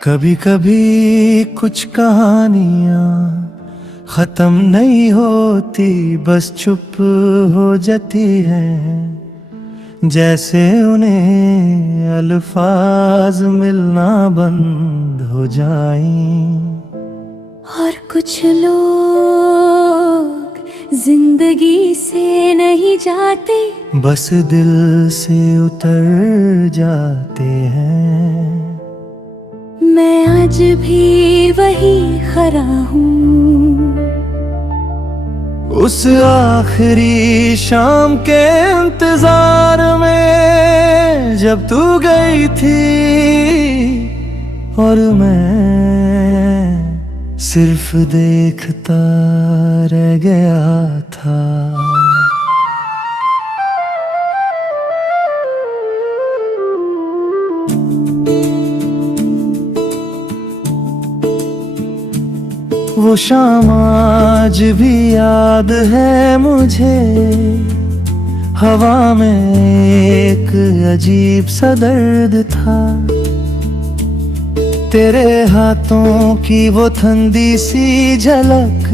कभी कभी कुछ कहानियां खत्म नहीं होती, बस चुप हो जाती हैं। जैसे उन्हें अल्फाज मिलना बंद हो जाएं। और कुछ लोग जिंदगी से नहीं जाते, बस दिल से उतर जाते हैं। मैं आज भी वही खड़ा हूँ, उस आखिरी शाम के इंतजार में जब तू गई थी, और मैं सिर्फ देखता रह गया था। वो शाम आज भी याद है मुझे, हवा में एक अजीब सा दर्द था। तेरे हाथों की वो ठंडी सी झलक,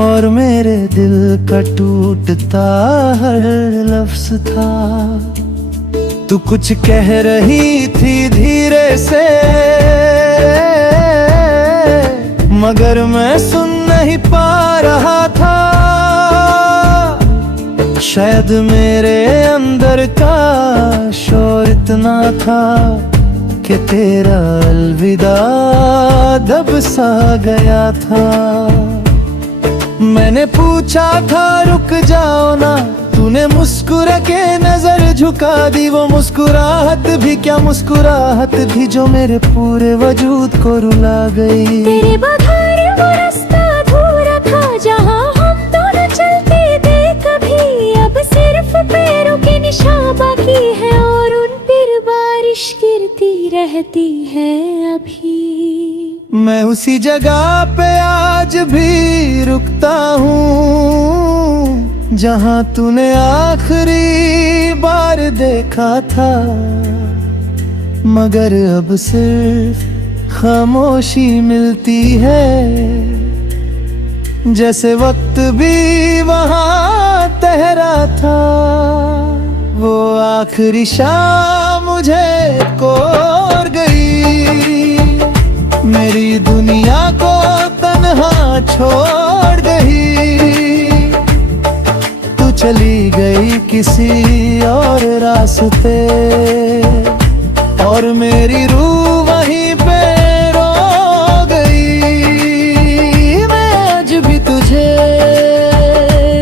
और मेरे दिल का टूटता हर लफ्ज था। तू कुछ कह रही थी धीरे से, मगर मैं सुन नहीं पा रहा था। शायद मेरे अंदर का शोर इतना था कि तेरा अलविदा दब सा गया था। मैंने पूछा था रुक जाओ ना, तूने मुस्कुरा के नजर झुका दी। वो मुस्कुराहट भी क्या मुस्कुराहट भी, जो मेरे पूरे वजूद को रुला गई। तेरे बगैर वो रास्ता अधूरा था, जहाँ हम दोनों चलते थे कभी। अब सिर्फ पैरों के निशान बाकी है, और उन पर बारिश गिरती रहती है अभी। मैं उसी जगह पे आज भी रुकता हूँ, जहाँ तूने आखिरी बार देखा था। मगर अब सिर्फ खामोशी मिलती है, जैसे वक्त भी वहाँ ठहरा था। वो आखिरी शाम मुझे कोर गई, मेरी दुनिया को तन्हा छोड़ गई। तू चली गई किसी और रास्ते, और मेरी रूह वहीं पे रो गई। मैं आज भी तुझे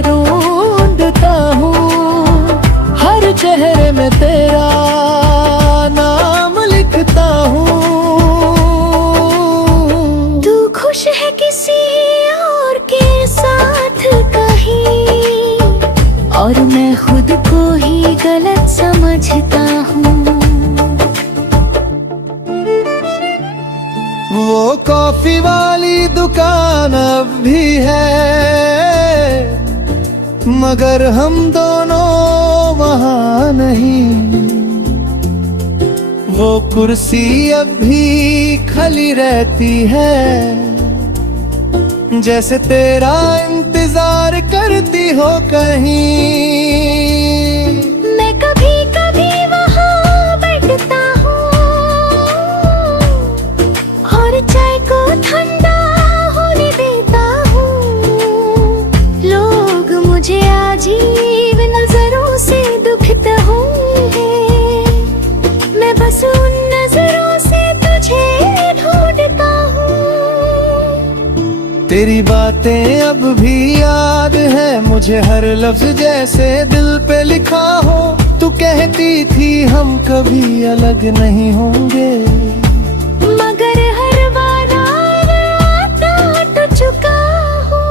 ढूंढता हूँ, हर चेहरे में तेरा नाम लिखता हूँ। तू खुश है किसी और के साथ कहीं, और मैं खुद को ही गलत समझता हूँ। वो कॉफी वाली दुकान अब भी है, मगर हम दोनों वहाँ नहीं। वो कुर्सी अब भी खाली रहती है, जैसे तेरा इंतजार करती हो कहीं। मैं कभी कभी वहाँ बैठता हूँ, और चाय को ठंडा होने देता हूँ। लोग मुझे अजीब नजरों से दुखते होंगे, मैं बस उन नजरों से तुझे ढूंढता हूँ। तेरी बातें अब भी याद है मुझे, हर लफ्ज जैसे दिल पे लिखा हो। तू कहती थी हम कभी अलग नहीं होंगे, मगर हर बार टूट चुका हूँ।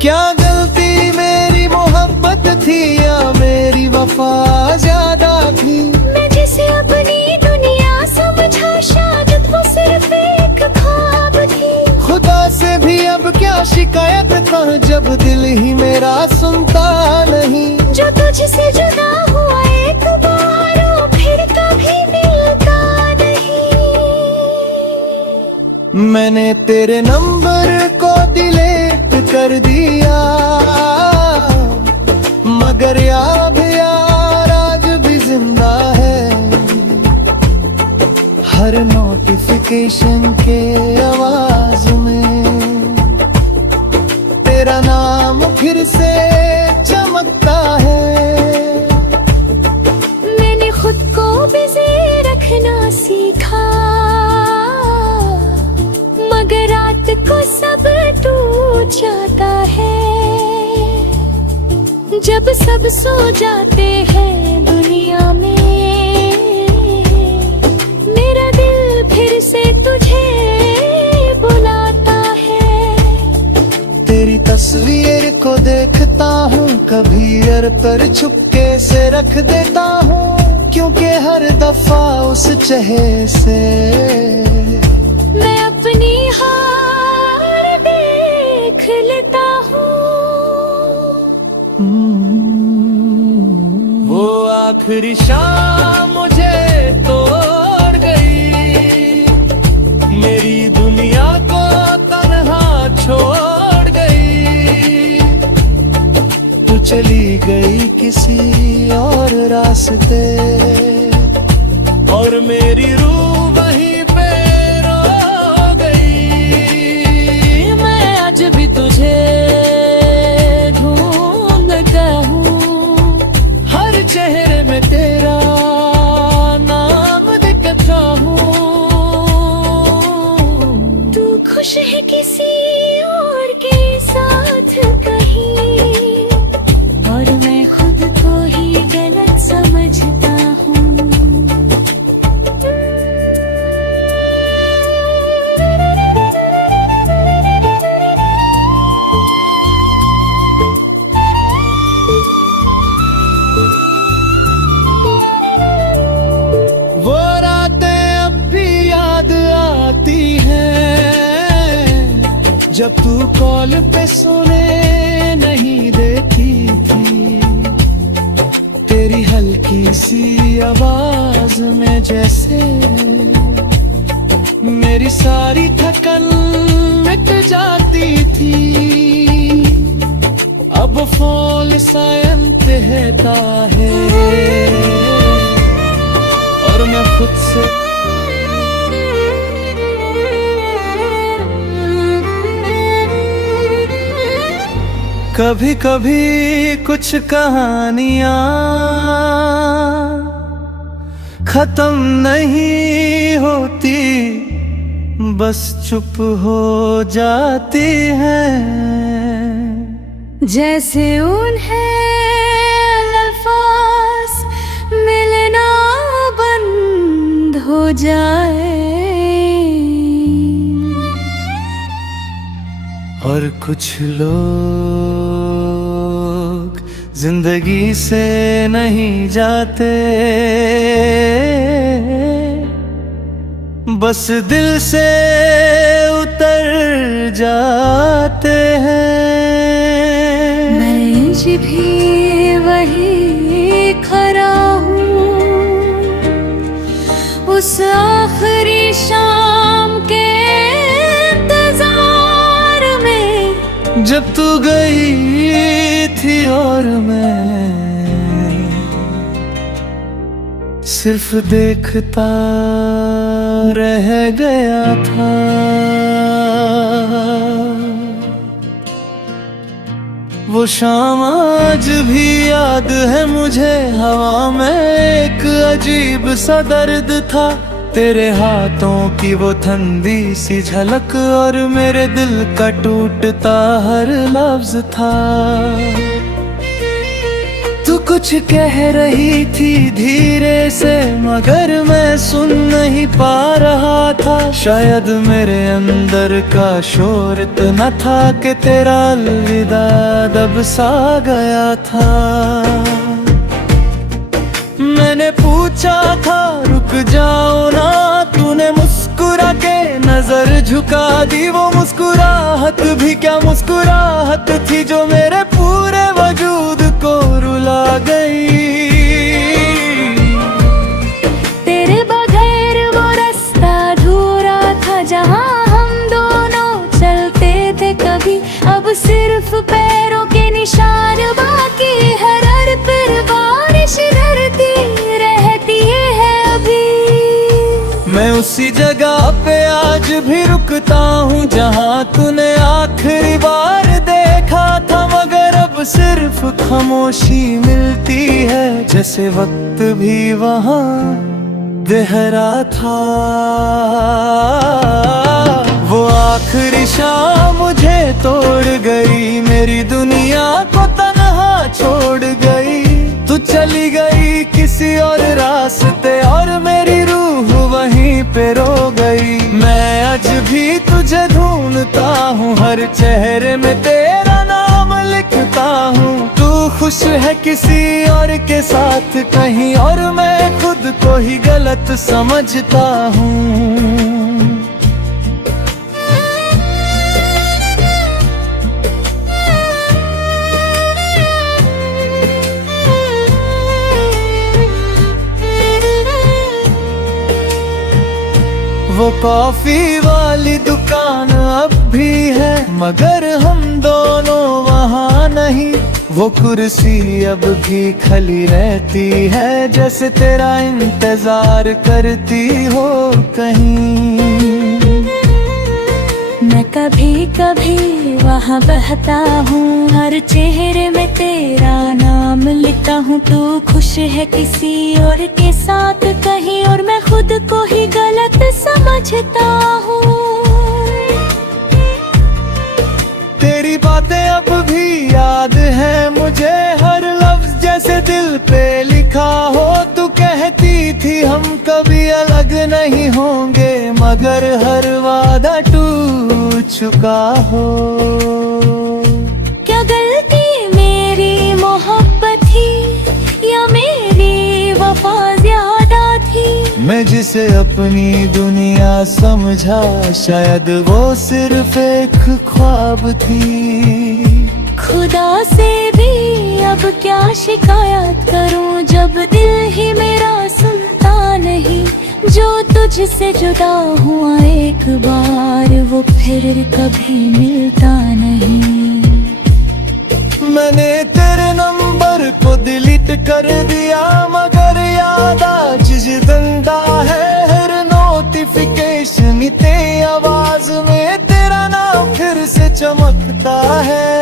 क्या गलती मेरी मोहब्बत थी, या मेरी वफा ज्यादा थी? मैं जिसे अपनी दुनिया समझा, शायद वो सिर्फ एक ख्वाब थी। खुदा से भी अब क्या शिकायत था, जब दिल ही मेरा सुनता नहीं। जो तुझसे जुदा हुआ एक बार, फिर कभी मिलता नहीं। मैंने तेरे नंबर को डिलीट कर दिया, मगर याद यार आज भी जिंदा है। हर नोटिफिकेशन के आवाज में तेरा नाम फिर से चमकता है। मैंने खुद को बिजी रखना सीखा, मगर रात को सब टूट जाता है। जब सब सो जाते हैं दुनिया में, मेरा दिल फिर से तुझे बुलाता है। तेरी तस्वीर को देखता हूँ, कभी ईयर पर चुपके से रख देता हूँ, क्योंकि हर दफा उस चेहरे से मैं अपनी हार देख लेता हूँ। वो आखिरी शाम मुझे तोड़ गई, मेरी दुनिया को तन्हा छोड़ गई। तू चली गई किसी और रास्ते, और मेरी रूह वहीं पे रो गई। मैं आज भी तुझे ढूंढता हूँ, हर चेहरे में तेरा नाम दिखता हूँ। तू खुश है किसी और के साथ कहीं, और मैं खुद को ही गलत समझता हूँ। वो रातें अब भी याद आती हैं, जब तू कॉल पे सुने नहीं देती थी। तेरी हल्की सी आवाज में जैसे मेरी सारी थकन मिट जाती थी। अब फोन सायंत रहता है, और मैं खुद से कभी कभी कुछ कहानियां खत्म नहीं होती, बस चुप हो जाती हैं। जैसे उन्हें अल्फाज मिलना बंद हो जाए, और कुछ लोग जिंदगी से नहीं जाते, बस दिल से उतर जाते हैं। मैं आज भी वही खड़ा हूँ, उस आखिरी शाम के इंतजार में, जब तू गई थी और मैं सिर्फ देखता रह गया था। वो शाम आज भी याद है मुझे, हवा में एक अजीब सा दर्द था। तेरे हाथों की वो ठंडी सी झलक, और मेरे दिल का टूटता हर लफ्ज था। तू कुछ कह रही थी धीरे से, मगर मैं सुन नहीं पा रहा था। शायद मेरे अंदर का शोर इतना था कि तेरा अलविदा दब सा गया था। मैंने पूछा था रुक जाओ ना, तूने मुस्कुरा के नजर झुका दी। वो मुस्कुराहट भी क्या मुस्कुराहट थी, जो मेरे पूरे वजूद को रुला गई। तेरे बगैर वो रास्ता अधूरा था, जहाँ हम मैं उसी जगह पे आज भी रुकता हूँ जहाँ तूने आखिरी बार देखा था, मगर अब सिर्फ खामोशी मिलती है, जैसे वक्त भी वहाँ गहरा था। वो आखिरी शाम मुझे तोड़ गई, मेरी दुनिया को तन्हा छोड़ गई। तू चली गई किसी और रास्ते और मेरी रूह वहीं पे रो गई। मैं आज भी तुझे ढूंढता हूँ, हर चेहरे में तेरा नाम लिखता हूँ। तू खुश है किसी और के साथ कहीं, और मैं खुद को ही गलत समझता हूँ। वो कॉफी वाली दुकान अब भी है, मगर हम दोनों वहाँ नहीं। वो कुर्सी अब भी खाली रहती है, जैसे तेरा इंतजार करती हो कहीं। मैं कभी कभी वहाँ बहता हूँ, हर चेहरे में तेरा नाम लिखता हूँ। तू खुश है किसी और के साथ कहीं, और मैं खुद को ही गलत समझता हूँ। तेरी बातें अब भी याद है मुझे, हर लफ्ज जैसे दिल पे लिखा हो। तू कहती थी हम कभी अलग नहीं होंगे, मगर हर वादा टूट चुका हो। क्या गलती मेरी मोहब्बत थी या मेरी वफा ज्यादा थी? मैं जिसे अपनी दुनिया समझा, शायद वो सिर्फ एक ख्वाब थी। खुदा से भी अब क्या शिकायत करूं, जब दिल ही मेरा सुनता नहीं। जो तुझसे जुदा हुआ एक बार, वो फिर कभी मिलता नहीं। मैंने तेरे नंबर को डिलीट कर दिया, मगर याद आज जिंदा है। हर नोटिफिकेशन तेरी आवाज में तेरा नाम फिर से चमकता है।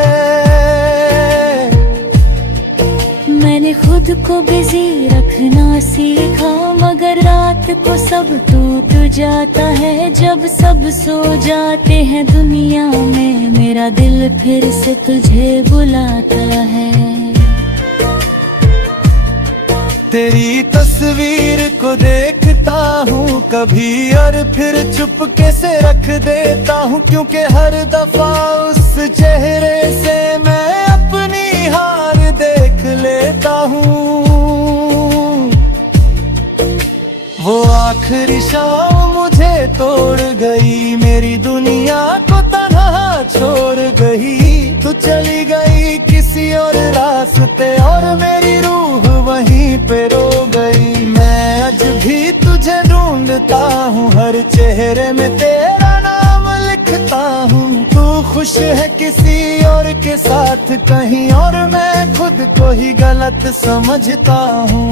मैंने खुद को बिजी रखना सीखा, मगर रात को सब टूट जाता है। जब सब सो जाते हैं दुनिया में, मेरा दिल फिर से तुझे बुलाता है। तेरी तस्वीर को देखता हूँ कभी, और फिर चुपके से रख देता हूँ, क्योंकि हर दफा उस चेहरे से मैं अपनी हार देख लेता हूँ। वो आखिरी शाम मुझे तोड़ गई, मेरी दुनिया को तन्हा छोड़ गई। तू चली गई किसी और रास्ते और मेरी रूह वहीं पे रो गई। मैं आज भी तुझे ढूंढता हूँ, हर चेहरे में तेरा नाम लिखता हूँ। तू खुश है किसी और के साथ कहीं, और मैं खुद को ही गलत समझता हूँ।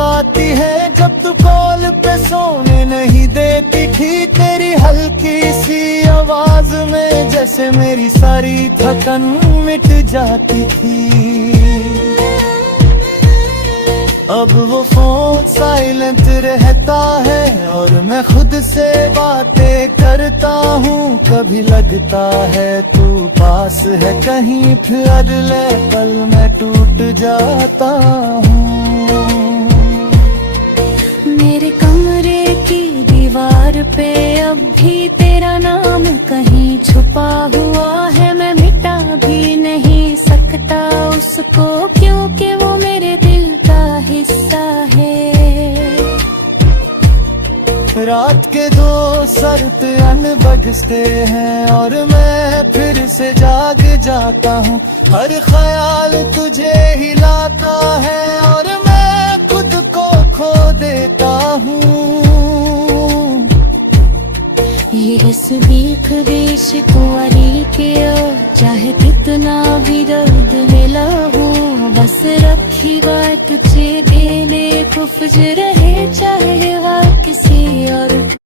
आती है जब तू कॉल पे सोने नहीं देती थी। तेरी हल्की सी आवाज में जैसे मेरी सारी थकन मिट जाती थी। अब वो फोन साइलेंट रहता है और मैं खुद से बातें करता हूँ। कभी लगता है तू पास है कहीं, फिर अगले पल मैं टूट जाता हूँ। मेरे कमरे की दीवार पे अब भी तेरा नाम कहीं छुपा हुआ है। मैं मिटा भी नहीं सकता उसको, क्योंकि वो मेरे दिल का हिस्सा है। रात के दो सर्द अनबन बजते हैं और मैं फिर से जाग जाता हूँ। हर ख्याल तुझे हिलाता है और मैं खुद को खो देता हूँ। ये हंस देख देश कुंवारी के चाहे कितना भी दर्द मिला हो, बस रखी बात तुझे देने कुफ्ज रहे चाहे वह किसी और